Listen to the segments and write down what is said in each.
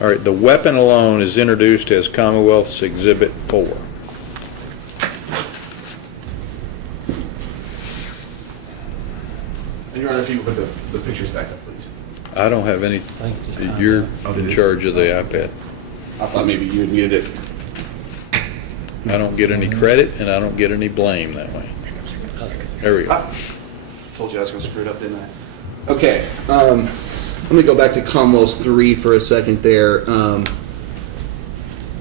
All right, the weapon alone is introduced as Commonwealth's Exhibit 4. Your Honor, if you could put the pictures back up, please. I don't have any, you're in charge of the iPad. I thought maybe you needed it. I don't get any credit and I don't get any blame that way. There we go. Told you I was going to screw it up, didn't I? Okay, let me go back to Commonwealth's 3 for a second there.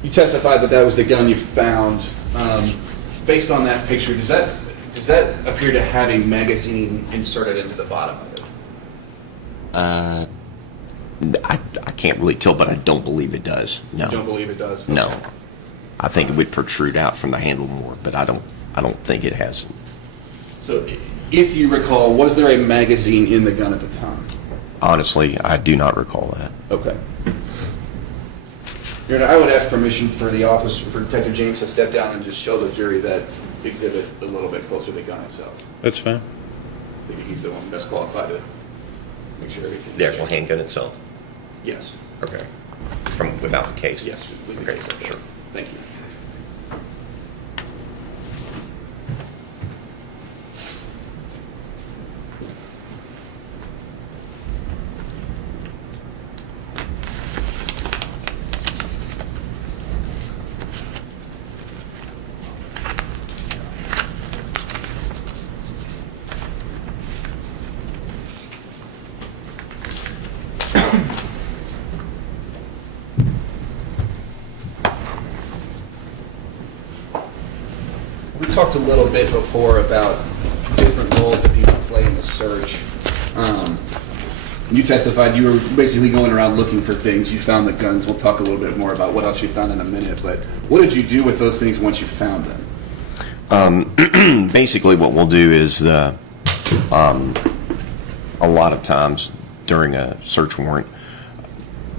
You testified that that was the gun you found. Based on that picture, does that appear to have a magazine inserted into the bottom of it? I can't really tell, but I don't believe it does. No. You don't believe it does? Okay. No. I think it would protrude out from the handle more, but I don't think it has. So, if you recall, was there a magazine in the gun at the time? Honestly, I do not recall that. Okay. Your Honor, I would ask permission for the officer, for Detective James to step down and just show the jury that exhibit a little bit closer to the gun itself. That's fine. I think he's the one best qualified to make sure everything. The actual handgun itself? Yes. Okay. From without the case? Yes. Leave the Okay, case up there. sure. Thank you. We talked a little bit before about different roles that people play in the search. You testified you were basically going around looking for things. You found the guns. We'll talk a little bit more about what else you found in a minute. But what did you do with those things once you found them? Basically, what we'll do is a lot of times during a search warrant,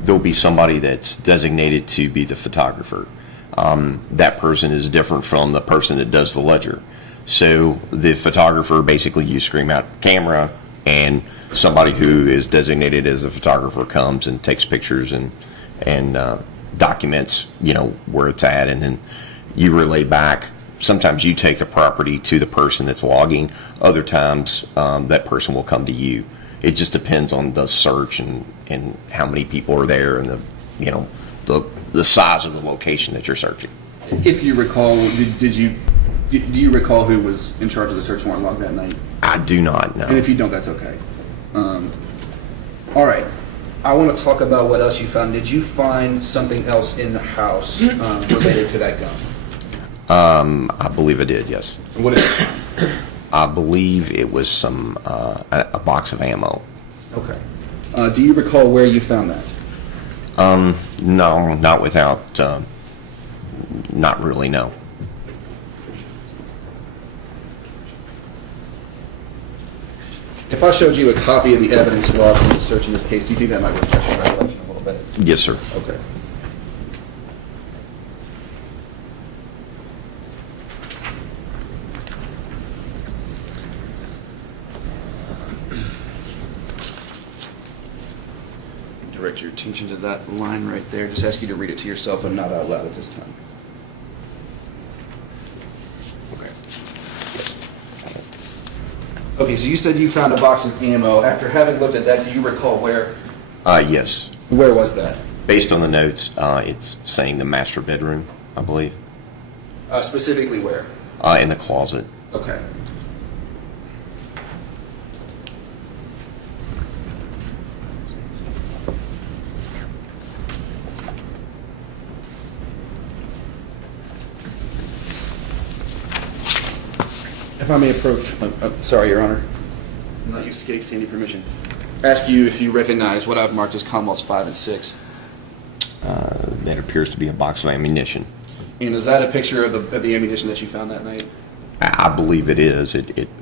there'll be somebody that's designated to be the photographer. That person is different from the person that does the ledger. So the photographer, basically you scream out camera, and somebody who is designated as the photographer comes and takes pictures and documents, where it's at, and then you relay back. Sometimes you take the property to the person that's logging. Other times that person will come to you. It just depends on the search and how many people are there and the size of the location that you're searching. If you recall, do you recall who was in charge of the search warrant log that night? I do not know. And if you don't, that's okay. All right. I want to talk about what else you found. Did you find something else in the house related to that gun? I believe I did, yes. What is it? I believe it was a box of ammo. Okay. Do you recall where you found that? No, not without, not really, no. If I showed you a copy of the evidence log from the search in this case, do you think that might refresh your recollection a little bit? Yes, sir. Okay. Direct your attention to that line right there. Just ask you to read it to yourself and not out loud at this time. Okay. Okay, so you said you found a box of ammo. After having looked at that, do you recall where? Yes. Where was that? Based on the notes, it's saying the master bedroom, I believe. Specifically where? In the closet. Okay. If I may approach, sorry, Your Honor. I'm not used to getting standing permission. Ask you if you recognize what I've marked as Commonwealths 5 and 6. That appears to be a box of ammunition. And is that a picture of the ammunition that you found that night? I believe it is.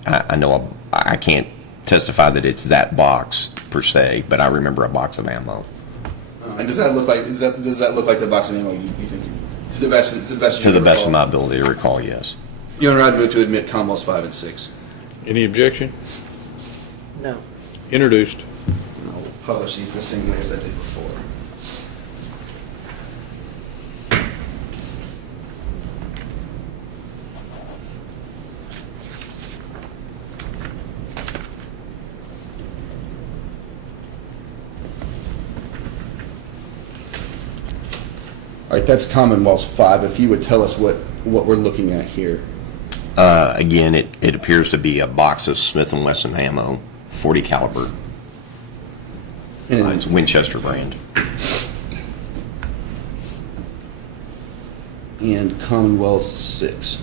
I know I can't testify that it's that box per se, but I remember a box of ammo. And does that look like does that look like the box of ammo you think? To the best of my ability to recall, yes. Your Honor, I'd move to admit Commonwealths 5 and 6. Any objection? No. Introduced. I'll publish these the same way as I did before. All right, that's Commonwealth's 5. If you would tell us what we're looking at here. Again, it appears to be a box of Smith & Wesson ammo, 40 caliber. It's Winchester brand. And Commonwealth's 6.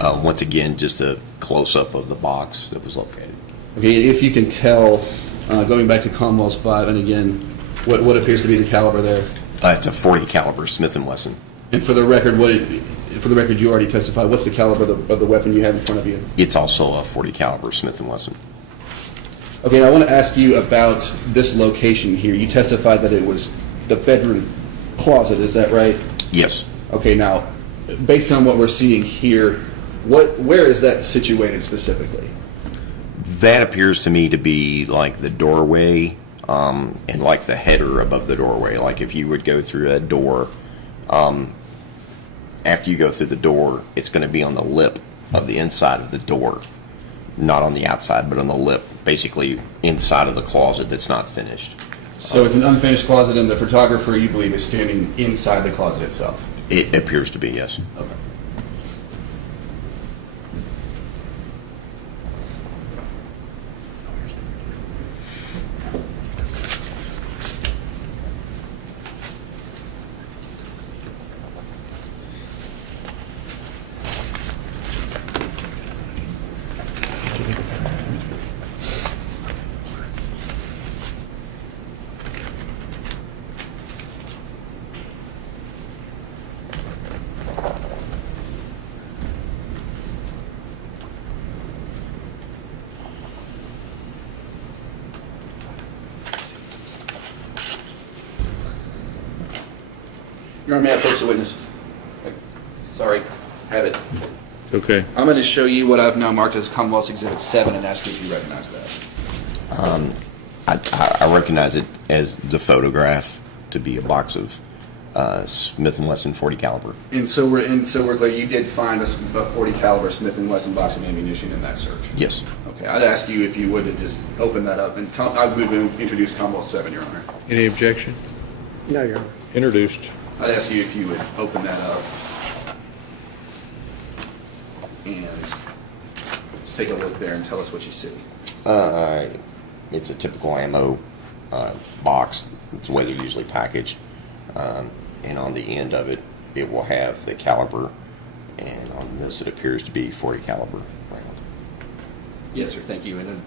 Once again, just a close-up of the box that was located. Okay, if you can tell, going back to Commonwealth's 5, and again, what appears to be the caliber there? It's a 40 caliber Smith & Wesson. And for the record, you already testified. What's the caliber of the weapon you have in front of you? It's also a 40 caliber Smith & Wesson. Okay, now I want to ask you about this location here. You testified that it was the bedroom closet, is that right? Yes. Okay, now, based on what we're seeing here, where is that situated specifically? That appears to me to be like the doorway, and like the header above the doorway. Like if you would go through a door, after you go through the door, it's going to be on the lip of the inside of the door. Not on the outside, but on the lip, basically inside of the closet that's not finished. So it's an unfinished closet, and the photographer, you believe, is standing inside the closet itself? It appears to be, yes. Okay. Your Honor, may I approach the witness? Sorry, have it. Okay. I'm going to show you what I've now marked as Commonwealth's Exhibit 7 and ask if you recognize that. I recognize it as the photograph to be a box of Smith & Wesson 40 caliber. And so we're clear, you did find a 40 caliber Smith & Wesson box of ammunition in that search? Yes. Okay, I'd ask you if you would to just open that up, and I would introduce Commonwealth 7, Your Honor. Any objection? No, Your Honor. Introduced. I'd ask you if you would open that up and just take a look there and tell us what you see. It's a typical ammo box. It's the way they're usually packaged. And on the end of it, it will have the caliber. And on this, it appears to be 40 caliber round. Yes, sir, thank you. And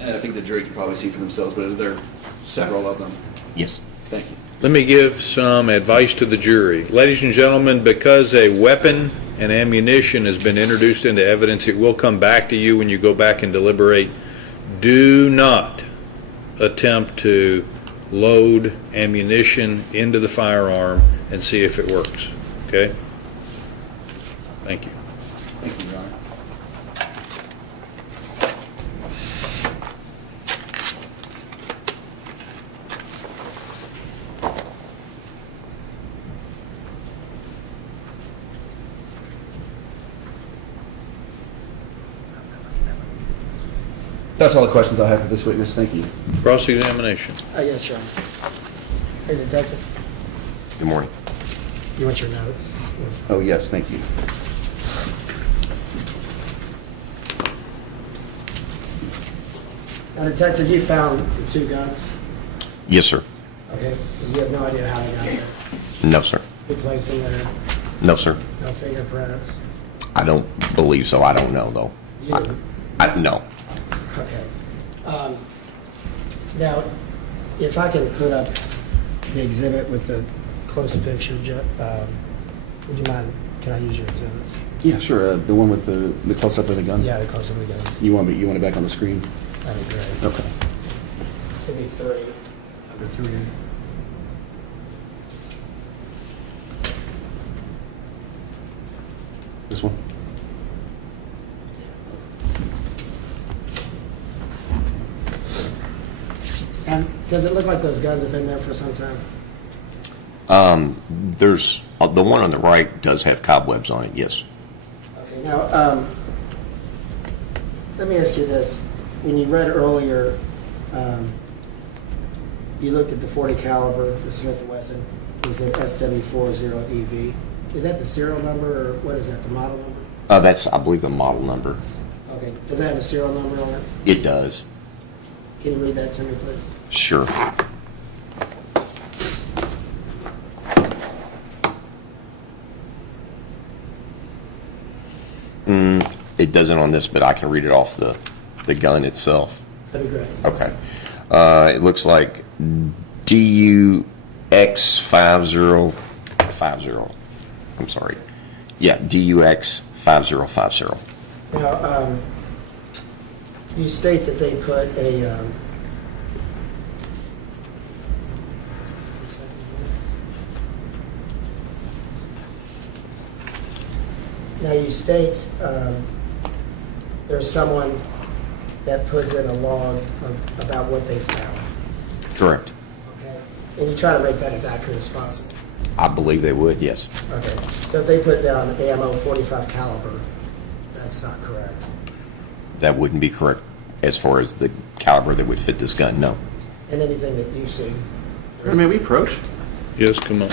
I think the jury can probably see for themselves, but there are several of them. Yes. Thank you. Let me give some advice to the jury. Ladies and gentlemen, because a weapon and ammunition has been introduced into evidence, it will come back to you when you go back and deliberate. Do not attempt to load ammunition into the firearm and see if it works. Okay? Thank you. Thank you, Your Honor. That's all the questions I have for this witness. Thank you. Cross-examination. Yes, Your Honor. Hey, Detective, Good morning. you want your notes? Oh, yes, thank you. Now, Detective, you found the two guns, Yes, sir. okay? You have no idea how they got there. No, sir. Who placed them there? No, sir. No fingerprints? I don't believe so. I don't know, though. You didn't? No. Okay. Now, if I can put up the exhibit with the close picture, would you mind, can I use your exhibits? Yeah, sure. The one with the close-up of the gun? Yeah, the close up of the guns. You want it back on the screen? That'd be great. Okay. It'd be three. Number 3. This one? And does it look like those guns have been there for some time? There's the one on the right does have cobwebs on it. Yes. Okay, now, let me ask you this. When you read earlier, you looked at the 40 caliber, the Smith & Wesson. Is it SW40EV? Is that the serial number, or what is that, the model number? That's, I believe, the model number. Okay, does that have a serial number on it? It does. Can you read that to me, please? Sure. It doesn't on this, but I can read it off the gun itself. That'd be great. Okay. It looks like DUX5050. I'm sorry. Yeah, DUX5050. Now, you state that they put a, now you state there's someone that puts in a log about what they found, Correct. okay? And you try to make that as accurate as possible. I believe they would, yes. Okay, so if they put down ammo 45 caliber, that's not correct. That wouldn't be correct as far as the caliber that would fit this gun, no. And anything that you've seen. May we approach? Yes, come on.